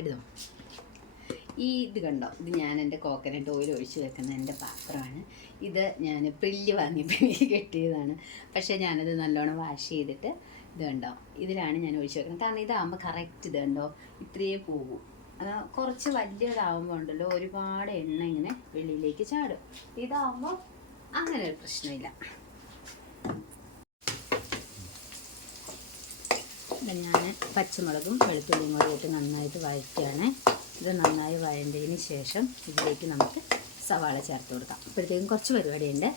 ഇടുന്നു. ഇത് കണ്ടോ, ഇത് ഞാൻ എൻ്റെ കോക്കനട്ട് ഓയിൽ ഒഴിച്ച് വെക്കുന്ന എൻ്റെ പാത്രമാണ്. ഇത് ഞാൻ പ്രില്ല് വാങ്ങിയപ്പോൾ എനിക്ക് കിട്ടിയതാണ്. പക്ഷേ ഞാനത് നല്ലോണം വാഷ് ചെയ്തിട്ട് ഇത് കണ്ടോ, ഇതിലാണ് ഞാൻ ഒഴിച്ച് വെക്കുന്നത്. കാരണം ഇതാകുമ്പോൾ കറക്റ്റ് ഇത് കണ്ടോ ഇത്രയേ പോകൂ. അത് കുറച്ച് വലിയതാകുമ്പോൾ ഉണ്ടല്ലോ ഒരുപാട് എണ്ണ ഇങ്ങനെ വെളിയിലേക്ക് ചാടും. ഇതാകുമ്പോൾ അങ്ങനെ ഒരു പ്രശ്നമില്ല. ഞാൻ പച്ചമുളകും വെളുത്തുള്ളിയും കൂടി ഇട്ട് നന്നായിട്ട് വഴറ്റുകയാണ്. ഇത് നന്നായി വഴണ്ടതിന് ശേഷം ഇതിലേക്ക് നമുക്ക് സവാള ചേർത്ത് കൊടുക്കാം. അപ്പോഴത്തേക്കും കുറച്ച് പരിപാടിയുണ്ട്.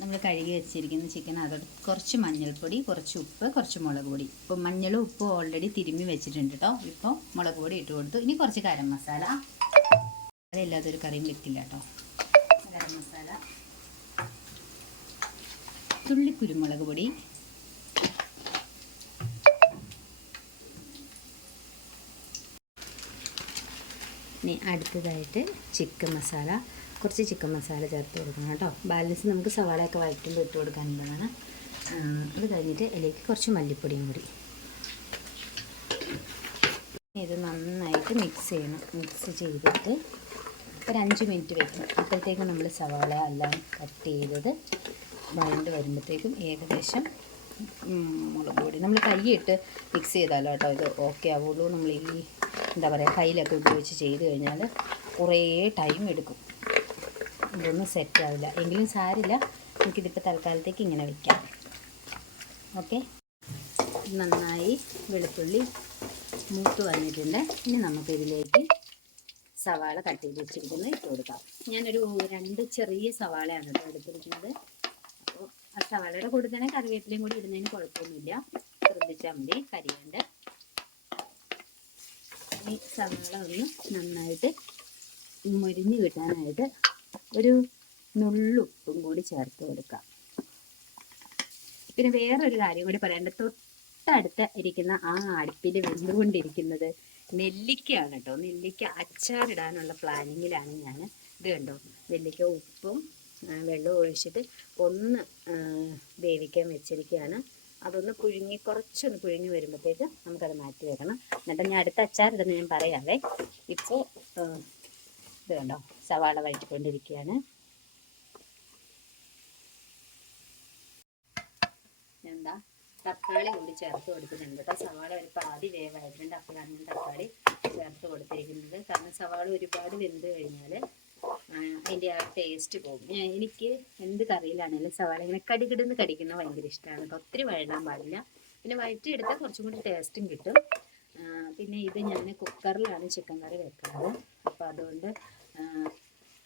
നമ്മൾ കഴുകി വെച്ചിരിക്കുന്ന ചിക്കൻ അതോട് കുറച്ച് മഞ്ഞൾപ്പൊടി, കുറച്ച് ഉപ്പ്, കുറച്ച് മുളക് പൊടി. ഇപ്പോൾ മഞ്ഞളും ഉപ്പും ഓൾറെഡി തിരുമ്മി വെച്ചിട്ടുണ്ട് കേട്ടോ. ഇപ്പോൾ മുളക് പൊടി ഇട്ട് കൊടുത്തു. ഇനി കുറച്ച് ഗരം മസാല. അതില്ലാത്തൊരു കറിയും വെക്കില്ല കേട്ടോ. ഗരം മസാല, തുള്ളി കുരുമുളക് പൊടി, ഇനി അടുത്തതായിട്ട് ചിക്കൻ മസാല. കുറച്ച് ചിക്കൻ മസാല ചേർത്ത് കൊടുക്കണം കേട്ടോ. ബാലൻസ് നമുക്ക് സവാളയൊക്കെ വഴറ്റുമ്പോൾ ഇട്ട് കൊടുക്കാനുള്ളതാണ്. അത് കഴിഞ്ഞിട്ട് ഇതിലേക്ക് കുറച്ച് മല്ലിപ്പൊടിയും കൂടി. ഇത് നന്നായിട്ട് മിക്സ് ചെയ്യണം. മിക്സ് ചെയ്തിട്ട് ഒരു 5 മിനിറ്റ് വെക്കണം. അപ്പോഴത്തേക്കും നമ്മൾ സവാള എല്ലാം കട്ട് ചെയ്തത് വഴണ്ട് വരുമ്പോഴത്തേക്കും ഏകദേശം മുളക് പൊടി നമ്മൾ കൈയിട്ട് മിക്സ് ചെയ്താലോ കേട്ടോ ഇത് ഓക്കെ ആവുള്ളൂ. നമ്മൾ ഈ എന്താ പറയുക കയ്യിലൊക്കെ ഉപയോഗിച്ച് ചെയ്ത് കഴിഞ്ഞാൽ കുറേ ടൈം എടുക്കും, ഇതൊന്നും സെറ്റാവില്ല. എങ്കിലും സാരില്ല, നമുക്കിതിപ്പോൾ തൽക്കാലത്തേക്ക് ഇങ്ങനെ വയ്ക്കാം. ഓക്കെ, നന്നായി വെളുത്തുള്ളി മൂത്ത് വന്നിട്ടുണ്ട്. ഇനി നമുക്കിതിലേക്ക് സവാള കട്ട് ചെയ്ത് വെച്ചിരിക്കുന്നത് ഇട്ട് കൊടുക്കാം. ഞാനൊരു 2 ചെറിയ സവാളയാണ് കേട്ടോ എടുത്തിരിക്കുന്നത്. അപ്പോൾ ആ സവാളയുടെ കൂടെ തന്നെ കറിവേപ്പിലയും കൂടി ഇടുന്നതിന് കുഴപ്പമൊന്നുമില്ല, ശ്രദ്ധിച്ചാൽ മതി കരിയുണ്ട്. ഈ സവാള ഒന്ന് നന്നായിട്ട് മുരിഞ്ഞ് കിട്ടാനായിട്ട് ഒരു നുള്ളുപ്പും കൂടി ചേർത്ത് കൊടുക്കാം. പിന്നെ വേറൊരു കാര്യം കൂടി പറയേണ്ടത്, തൊട്ടടുത്ത് ഇരിക്കുന്ന ആ അടുപ്പിൽ വെന്തുകൊണ്ടിരിക്കുന്നത് നെല്ലിക്കയാണ് കേട്ടോ. നെല്ലിക്ക അച്ചാറിടാനുള്ള പ്ലാനിങ്ങിലാണ് ഞാൻ. ഇത് കണ്ടോ, നെല്ലിക്ക ഉപ്പും വെള്ളവും ഒഴിച്ചിട്ട് ഒന്ന് വേവിക്കാൻ വെച്ചിരിക്കുകയാണ്. അതൊന്ന് കുറച്ചൊന്ന് പുഴുങ്ങി വരുമ്പോഴത്തേക്ക് നമുക്കത് മാറ്റി വെക്കണം. എന്നിട്ട് ഞാൻ അടുത്ത അച്ചാറിടുന്ന ഞാൻ പറയാവേ. ഇപ്പോൾ ഇത് കണ്ടോ, സവാള വഴറ്റിക്കൊണ്ടിരിക്കുകയാണ്. എന്താ തക്കാളി കൂടി ചേർത്ത് കൊടുക്കുന്നുണ്ട് കേട്ടോ. സവാള ഒരു പാതി വേവായിട്ടുണ്ട്, അപ്പോഴാണ് ഞാൻ തക്കാളി ചേർത്ത് കൊടുത്തിരിക്കുന്നത്. കാരണം സവാള ഒരുപാട് വെന്ത് കഴിഞ്ഞാൽ അതിൻ്റെ ആ ടേസ്റ്റ് പോകും. എനിക്ക് എന്ത് കറിയിലാണെങ്കിലും സവാള ഇങ്ങനെ കടികിടുന്ന് കടിക്കുന്നത് ഭയങ്കര ഇഷ്ടമാണ് കേട്ടോ. ഒത്തിരി വഴണ്ടാൻ പാടില്ല. പിന്നെ വഴറ്റിയെടുത്താൽ കുറച്ചും കൂടി ടേസ്റ്റും കിട്ടും. പിന്നെ ഇത് ഞാൻ കുക്കറിലാണ് ചിക്കൻ കറി വെക്കുന്നത്. അപ്പോൾ അതുകൊണ്ട്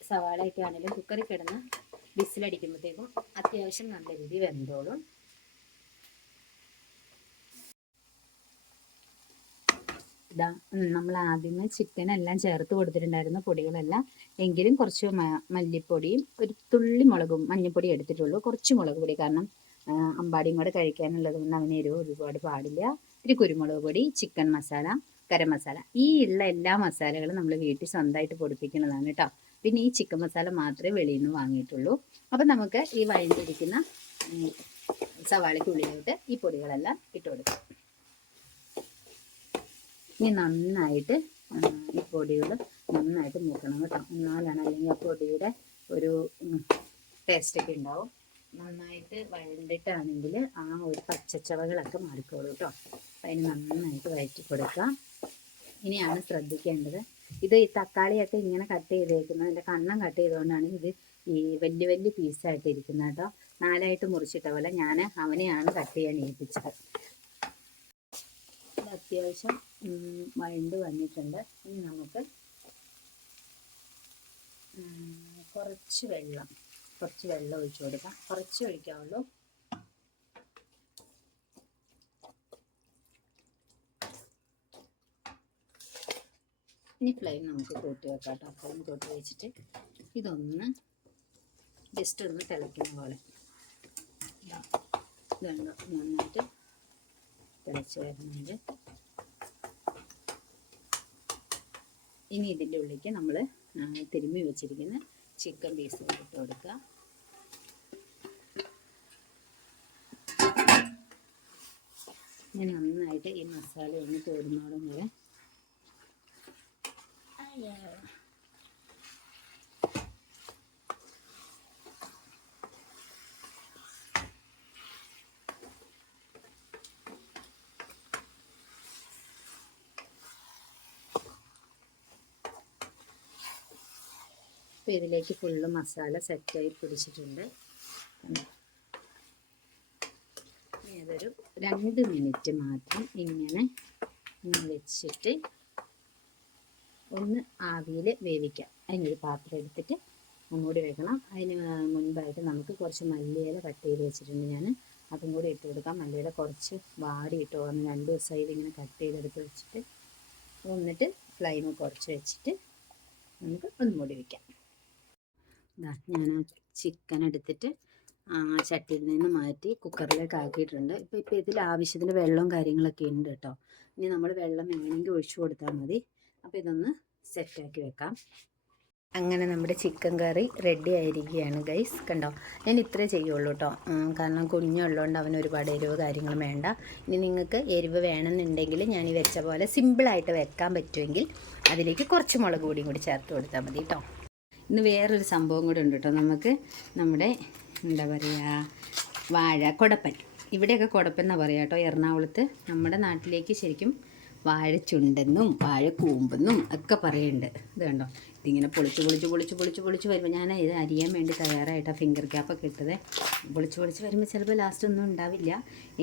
സവാളയൊക്കെ ആണെങ്കിലും കുക്കറിൽ കിടന്ന് വിസിലടിക്കുമ്പോഴത്തേക്കും അത്യാവശ്യം നല്ല രീതിയിൽ വെന്തോളും. ഇതാ നമ്മൾ ആദ്യമേ ചിക്കനെല്ലാം ചേർത്ത് കൊടുത്തിട്ടുണ്ടായിരുന്ന പൊടികളെല്ലാം, എങ്കിലും കുറച്ച് മല്ലിപ്പൊടിയും ഒരു തുള്ളി മുളകും മഞ്ഞൾപ്പൊടി എടുത്തിട്ടുള്ളൂ. കുറച്ച് മുളക് പൊടി, കാരണം അമ്പാടിയും കൂടെ കഴിക്കാനുള്ളത് കൊണ്ട് അവന് എരിവ് ഒരുപാട് പാടില്ല. ഒരു കുരുമുളക് പൊടി, ചിക്കൻ മസാല, ഗരം മസാല. ഈ ഉള്ള എല്ലാ മസാലകളും നമ്മൾ വീട്ടിൽ സ്വന്തമായിട്ട് പൊടിപ്പിക്കുന്നതാണ് കേട്ടോ. പിന്നെ ഈ ചിക്കൻ മസാല മാത്രമേ വെളിയിൽ നിന്ന് വാങ്ങിയിട്ടുള്ളൂ. അപ്പം നമുക്ക് ഈ വഴണ്ടിരിക്കുന്ന സവാളയ്ക്കുള്ളിലോട്ട് ഈ പൊടികളെല്ലാം ഇട്ട് കൊടുക്കാം. ഇനി നന്നായിട്ട് ഈ പൊടികൾ നന്നായിട്ട് മൂക്കണം കേട്ടോ. എന്നാലാണ്, അല്ലെങ്കിൽ ആ പൊടിയുടെ ഒരു ടേസ്റ്റൊക്കെ ഉണ്ടാവും. നന്നായിട്ട് വഴണ്ടിട്ടാണെങ്കിൽ ആ ഒരു പച്ചച്ചവകളൊക്കെ മാറിക്കോളൂ കേട്ടോ. അപ്പം അതിന് നന്നായിട്ട് വഴറ്റി കൊടുക്കാം. ഇനിയാണ് ശ്രദ്ധിക്കേണ്ടത്, ഇത് ഈ തക്കാളിയൊക്കെ ഇങ്ങനെ കട്ട് ചെയ്തേക്കുന്നത്, അതിൻ്റെ കണ്ണം കട്ട് ചെയ്തുകൊണ്ടാണ് ഇത് ഈ വലിയ വലിയ പീസായിട്ട് ഇരിക്കുന്നത് കേട്ടോ. 4ആയിട്ട് മുറിച്ചിട്ട പോലെ ഞാൻ അവനെയാണ് കട്ട് ചെയ്യാൻ ഏൽപ്പിച്ചത്. അത്യാവശ്യം വഴണ്ട് വന്നിട്ടുണ്ട്. ഇനി നമുക്ക് കുറച്ച് വെള്ളം ഒഴിച്ചു കൊടുക്കാം. കുറച്ച് ഒഴിക്കാവുള്ളൂ. ഇനി ഫ്ലെയിം നമുക്ക് കൂട്ടി വെക്കാം കേട്ടോ. ഫ്ലെയിം കൂട്ടി വെച്ചിട്ട് ഇതൊന്ന് ജസ്റ്റ് ഒന്ന് തിളയ്ക്കുന്ന പോലെ ഇതുണ്ടോ നന്നായിട്ട് തിളച്ച് വരുന്നുണ്ട്. ഇനി ഇതിൻ്റെ ഉള്ളിലേക്ക് നമ്മൾ തിരുമ്മി വെച്ചിരിക്കുന്ന ചിക്കൻ പീസ് ഇട്ട് കൊടുക്കുക. ഇനി നന്നായിട്ട് ഈ മസാല ഒന്ന് തോരുന്നോളം വരെ അപ്പോൾ ഇതിലേക്ക് ഫുള്ള് മസാല സെറ്റായി പിടിച്ചിട്ടുണ്ട്. ഏതൊരു 2 മിനിറ്റ് മാത്രം ഇങ്ങനെ വെച്ചിട്ട് ഒന്ന് ആവിയിൽ വേവിക്കാം. അതിനൊരു പാത്രം എടുത്തിട്ട് ഒന്നുകൂടി വെക്കണം. അതിന് മുൻപായിട്ട് നമുക്ക് കുറച്ച് മല്ലിയില കട്ട് ചെയ്ത് വെച്ചിട്ടുണ്ട് ഞാൻ, അതും കൂടി ഇട്ട് കൊടുക്കാം. മല്ലിയില കുറച്ച് വാടി ഇട്ട് കൊടുക്കണം. 2 ദിവസമായി ഇങ്ങനെ കട്ട് ചെയ്തെടുത്ത് വെച്ചിട്ട് എന്നിട്ട് ഫ്ലെയിം കുറച്ച് വെച്ചിട്ട് നമുക്ക് ഒന്നും കൂടി വയ്ക്കാം. ഞാൻ ചിക്കൻ എടുത്തിട്ട് ചട്ടിയിൽ നിന്ന് മാറ്റി കുക്കറിലേക്ക് ആക്കിയിട്ടുണ്ട്. ഇപ്പോൾ ഇതിൽ ആവശ്യത്തിന് വെള്ളവും കാര്യങ്ങളൊക്കെ ഉണ്ട് കേട്ടോ. ഇനി നമ്മൾ വെള്ളം വേണമെങ്കിൽ ഒഴിച്ചു കൊടുത്താൽ മതി. അപ്പോൾ ഇതൊന്ന് സെറ്റാക്കി വെക്കാം. അങ്ങനെ നമ്മുടെ ചിക്കൻ കറി റെഡി ആയിരിക്കുകയാണ് ഗൈസ്. കണ്ടോ, ഞാൻ ഇത്രേ ചെയ്യുള്ളൂ കേട്ടോ, കാരണം കുഞ്ഞുള്ളതുകൊണ്ട് അവന് ഒരുപാട് എരിവ് കാര്യങ്ങളും വേണ്ട. ഇനി നിങ്ങൾക്ക് എരിവ് വേണമെന്നുണ്ടെങ്കിൽ ഞാൻ ഈ വെച്ച പോലെ സിമ്പിളായിട്ട് വെക്കാൻ പറ്റുമെങ്കിൽ അതിലേക്ക് കുറച്ച് മുളക് പൊടിയും കൂടി ചേർത്ത് കൊടുത്താൽ മതി കേട്ടോ. ഇന്ന് വേറൊരു സംഭവം കൂടെ ഉണ്ട് കേട്ടോ. നമുക്ക് നമ്മുടെ എന്താ പറയുക, കൊടപ്പൻ, ഇവിടെയൊക്കെ കൊടപ്പൻ എന്നാണ് പറയുക കേട്ടോ. എറണാകുളത്ത് നമ്മുടെ നാട്ടിലേക്ക് ശരിക്കും വാഴച്ചുണ്ടെന്നും വാഴക്കൂമ്പെന്നും ഒക്കെ പറയുന്നുണ്ട്. ഇത് കണ്ടോ, ഇതിങ്ങനെ പൊളിച്ച് വരുമ്പോൾ ഞാൻ ഇത് അരിയാൻ വേണ്ടി തയ്യാറായിട്ടാണ് ഫിംഗർ ക്യാപ്പൊക്കെ ഇട്ടത്. പൊളിച്ച് വരുമ്പോൾ ചിലപ്പോൾ ലാസ്റ്റ് ഒന്നും ഉണ്ടാവില്ല.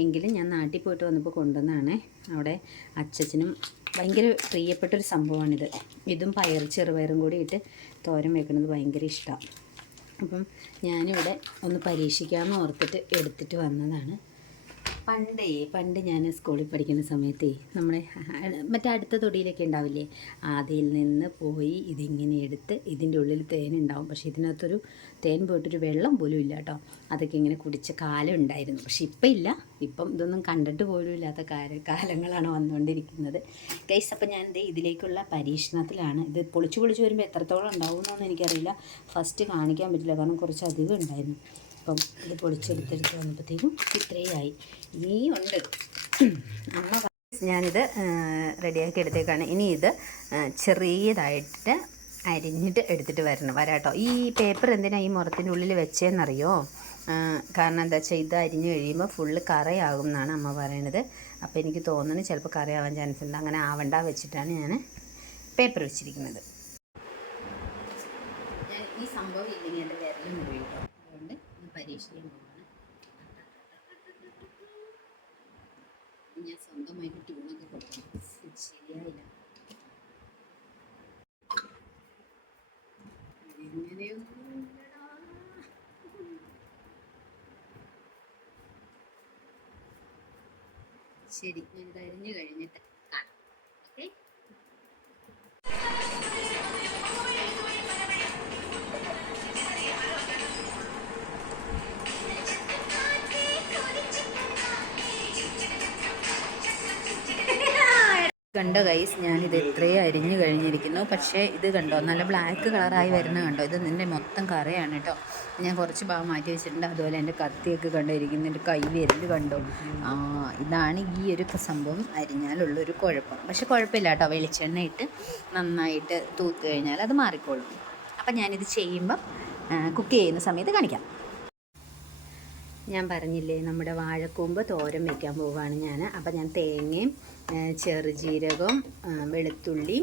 എങ്കിലും ഞാൻ നാട്ടിൽ പോയിട്ട് വന്നപ്പോൾ കൊണ്ടുവന്നതാണ്. അവിടെ അച്ഛനും ഭയങ്കര പ്രിയപ്പെട്ടൊരു സംഭവമാണിത്. ഇതും ചെറുപയറും കൂടി ഇട്ട് തോരൻ വെക്കുന്നത് ഭയങ്കര ഇഷ്ടമാണ്. അപ്പം ഞാനിവിടെ ഒന്ന് പരീക്ഷിക്കാമെന്ന് ഓർത്തിട്ട് എടുത്തിട്ട് വന്നതാണ്. പണ്ട് ഞാൻ സ്കൂളിൽ പഠിക്കുന്ന സമയത്ത് നമ്മുടെ മറ്റേ അടുത്ത തൊടിയിലൊക്കെ ഉണ്ടാവില്ലേ, അതിൽ നിന്ന് പോയി ഇതിങ്ങനെ എടുത്ത് ഇതിൻ്റെ ഉള്ളിൽ തേനുണ്ടാവും. പക്ഷേ ഇതിനകത്തൊരു തേൻ പോയിട്ടൊരു വെള്ളം പോലും ഇല്ല കേട്ടോ. അതൊക്കെ ഇങ്ങനെ കുടിച്ച കാലം ഉണ്ടായിരുന്നു. പക്ഷെ ഇപ്പം ഇല്ല. ഇപ്പം ഇതൊന്നും കണ്ടിട്ട് പോലും ഇല്ലാത്ത കാലങ്ങളാണ് വന്നുകൊണ്ടിരിക്കുന്നത് ഗൈസ്. അപ്പം ഞാൻ ഇതിലേക്കുള്ള പരീക്ഷണത്തിലാണ്. ഇത് പൊളിച്ച് വരുമ്പോൾ എത്രത്തോളം ഉണ്ടാവുമെന്നൊന്നും എനിക്കറിയില്ല. ഫസ്റ്റ് കാണിക്കാൻ പറ്റില്ല, കാരണം കുറച്ച് അധികം ഉണ്ടായിരുന്നു. അപ്പം ഇത് പൊളിച്ചെടുത്തെടുത്ത് വന്നപ്പോഴത്തേക്കും ഇത്രയായി. ഇനിയും ഉണ്ട്. ഞാനിത് റെഡിയാക്കി എടുത്തേക്കാണ്. ഇനി ഇത് ചെറിയതായിട്ട് അരിഞ്ഞിട്ട് എടുത്തിട്ട് വരാട്ടോ. ഈ പേപ്പർ എന്തിനാണ് ഈ മുറത്തിൻ്റെ ഉള്ളിൽ വെച്ചതെന്നറിയോ? കാരണം എന്താ വെച്ചാൽ ഇത് അരിഞ്ഞ് കഴിയുമ്പോൾ ഫുള്ള് കറയാകും എന്നാണ് അമ്മ പറയണത്. അപ്പോൾ എനിക്ക് തോന്നുന്നു ചിലപ്പോൾ കറയാവാൻ ചാൻസ് ഉണ്ട്. അങ്ങനെ ആവണ്ട വെച്ചിട്ടാണ് ഞാൻ പേപ്പർ വെച്ചിരിക്കുന്നത്. ഞാൻ ഈ സംഭവം ഇല്ലെങ്കിൽ എൻ്റെ വിരലും മുറിയും കേട്ടോ. അതുകൊണ്ട് പരീക്ഷിക്കാൻ പോവാണ്. ഞാൻ സ്വന്തമായിട്ട് ട്യൂണൊക്കെ കൊടുക്കണം, ശരിയായില്ല. ശരി, ഞാനിത് അരിഞ്ഞു കഴിഞ്ഞിട്ട് കാണാം. ഓക്കെ. കണ്ടോ ഗൈസ്, ഞാനിത് ഇത്രയും അരിഞ്ഞു കഴിഞ്ഞിരിക്കുന്നു. പക്ഷേ ഇത് കണ്ടോ, നല്ല ബ്ലാക്ക് കളറായി വരുന്നത് കണ്ടോ. ഇത് നിൻ്റെ മൊത്തം കറയാണ് കേട്ടോ. ഞാൻ കുറച്ച് ഭാഗം മാറ്റി വെച്ചിട്ടുണ്ട്. അതുപോലെ എൻ്റെ കത്തിയൊക്കെ കണ്ടിരിക്കുന്നു, എൻ്റെ കൈ വിരൽ കണ്ടോ. ഇതാണ് ഈ ഒരു സംഭവം അരിഞ്ഞാലുള്ളൊരു കുഴപ്പം. പക്ഷെ കുഴപ്പമില്ല കേട്ടോ, വെളിച്ചെണ്ണ ഇട്ട് നന്നായിട്ട് തൂത്ത് കഴിഞ്ഞാൽ അത് മാറിക്കോളും. അപ്പം ഞാനിത് ചെയ്യുമ്പം കുക്ക് ചെയ്യുന്ന സമയത്ത് കാണിക്കാം. ഞാൻ പറഞ്ഞില്ലേ, നമ്മുടെ വാഴക്കൂമ്പ് തോരൻ വയ്ക്കാൻ പോവുകയാണ് ഞാൻ. അപ്പം ഞാൻ തേങ്ങയും ചെറുജീരകവും വെളുത്തുള്ളി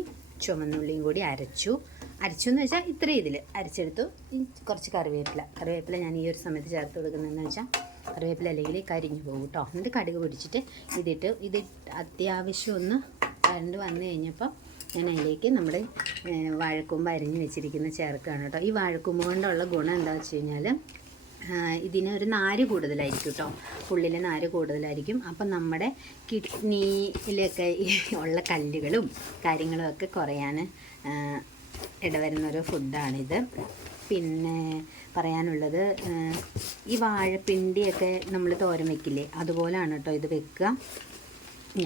ചുവന്നുള്ളിയും കൂടി അരച്ചു എന്ന് വെച്ചാൽ ഇത്രയും ഇതിൽ അരച്ചെടുത്തു. കുറച്ച് കറിവേപ്പില ഞാൻ ഈ ഒരു സമയത്ത് ചേർത്ത് കൊടുക്കുന്നതെന്ന് വെച്ചാൽ കറിവേപ്പില അല്ലെങ്കിൽ കരിഞ്ഞു പോകും കേട്ടോ. എന്നിട്ട് കടുക് പൊടിച്ചിട്ട് ഇത് അത്യാവശ്യം ഒന്ന് വരണ്ട് വന്നു കഴിഞ്ഞപ്പം ഞാൻ അതിലേക്ക് നമ്മുടെ വാഴക്കൂമ്പ് അരിഞ്ഞ് വെച്ചിരിക്കുന്ന ചേർക്കുകയാണ് കേട്ടോ. ഈ വാഴക്കൂമ്പ് കൊണ്ടുള്ള ഗുണം എന്താണെന്ന് വെച്ച് കഴിഞ്ഞാൽ ഇതിന് ഒരു നാര് കൂടുതലായിരിക്കും കേട്ടോ. ഉള്ളിൽ നാര് കൂടുതലായിരിക്കും. അപ്പം നമ്മുടെ കിഡ്നിയിലൊക്കെ ഉള്ള കല്ലുകളും കാര്യങ്ങളും ഒക്കെ കുറയാൻ ഇടവരുന്നൊരു ഫുഡാണിത്. പിന്നെ പറയാനുള്ളത്, ഈ വാഴപ്പിണ്ടിയൊക്കെ നമ്മൾ തോരൻ വെക്കില്ലേ, അതുപോലെയാണ് കേട്ടോ ഇത് വെക്കുക.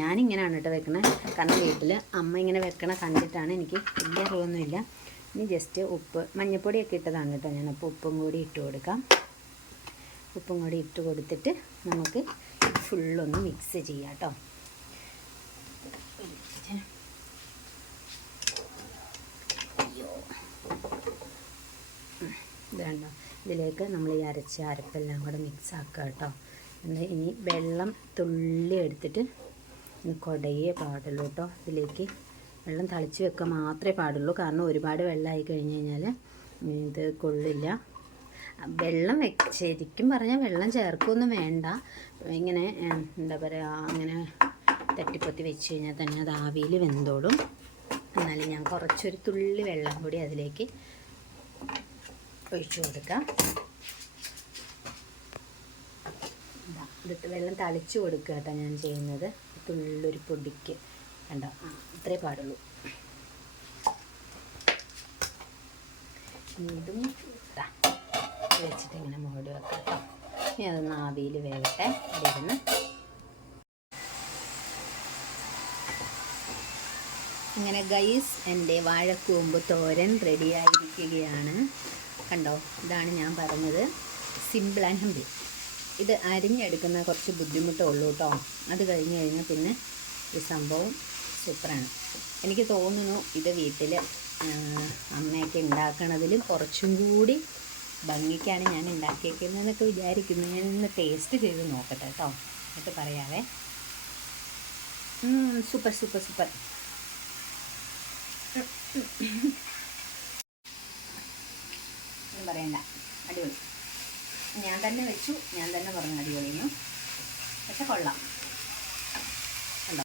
ഞാനിങ്ങനെയാണ് കേട്ടോ വെക്കണത്. കാരണം വീട്ടിൽ അമ്മ ഇങ്ങനെ വെക്കണ കണ്ടിട്ടാണ്. എനിക്ക് വലിയ അറിവൊന്നുമില്ല. ഇനി ജസ്റ്റ് ഉപ്പ് മഞ്ഞൾപ്പൊടിയൊക്കെ ഇട്ടതാണ് കേട്ടോ ഞാൻ. അപ്പോൾ ഉപ്പും കൂടി ഇട്ട് കൊടുക്കാം. ഉപ്പും കൂടി ഇട്ട് കൊടുത്തിട്ട് നമുക്ക് ഫുള്ളൊന്ന് മിക്സ് ചെയ്യാം കേട്ടോ. ഇത് കണ്ടോ, ഇതിലേക്ക് നമ്മൾ ഈ അരച്ച അരപ്പെല്ലാം കൂടെ മിക്സ് ആക്കുക കേട്ടോ. ഇനി വെള്ളം തുള്ളി എടുത്തിട്ട് കുടയേ പാടുള്ളൂ കേട്ടോ. ഇതിലേക്ക് വെള്ളം തളിച്ച് വെക്കുക മാത്രമേ പാടുള്ളൂ. കാരണം ഒരുപാട് വെള്ളമായി കഴിഞ്ഞ് കഴിഞ്ഞാൽ ഇത് കൊള്ളില്ല. വെള്ളം ശരിക്കും പറഞ്ഞാൽ വെള്ളം ചേർക്കൊന്നും വേണ്ട. ഇങ്ങനെ എന്താ പറയുക, അങ്ങനെ തട്ടിപ്പൊത്തി വെച്ച് കഴിഞ്ഞാൽ തന്നെ അത് ആവിയിൽ വെന്തോളും. എന്നാലും ഞാൻ കുറച്ചൊരു തുള്ളി വെള്ളം കൂടി അതിലേക്ക് ഒഴിച്ചു കൊടുക്കാം. ഇതിട്ട് വെള്ളം തളിച്ച് കൊടുക്കുക കേട്ടോ ഞാൻ ചെയ്യുന്നത്. തുള്ളൊരു പൊടിക്ക് കണ്ടോ, ഇത്രേ പാടുള്ളൂ. ഇതും വെച്ചിട്ട് ഇങ്ങനെ മൂടി വെക്കാം കേട്ടോ. ഇനി അതൊന്ന് ആവിയിൽ വേവട്ടെ. അതിരുന്ന് അങ്ങനെ ഗൈസ്, എൻ്റെ വാഴക്കൂമ്പ് തോരൻ റെഡിയായിരിക്കുകയാണ്. കണ്ടോ, ഇതാണ് ഞാൻ പറഞ്ഞത്, സിമ്പിൾ ആൻഡ് ഹംബിൾ. ഇത് അരിഞ്ഞെടുക്കുന്ന കുറച്ച് ബുദ്ധിമുട്ടേ ഉള്ളൂ കേട്ടോ. അത് കഴിഞ്ഞ് കഴിഞ്ഞാൽ പിന്നെ ഈ സംഭവം സൂപ്പറാണ്. എനിക്ക് തോന്നുന്നു ഇത് വീട്ടിൽ അമ്മയൊക്കെ ഉണ്ടാക്കണതിലും കുറച്ചും കൂടി ഭംഗിക്കാണ് ഞാൻ ഉണ്ടാക്കിയേക്കുന്നതെന്നൊക്കെ വിചാരിക്കുന്നു. ഞാനിന്ന് ടേസ്റ്റ് ചെയ്ത് നോക്കട്ടെ കേട്ടോ, എന്നിട്ട് പറയാവേ. Super super super. ഒന്നും പറയണ്ട, അടിപൊളി. ഞാൻ തന്നെ വെച്ചു, ഞാൻ തന്നെ പറഞ്ഞു അടിപൊളിയെന്ന്. പക്ഷെ കൊള്ളാം.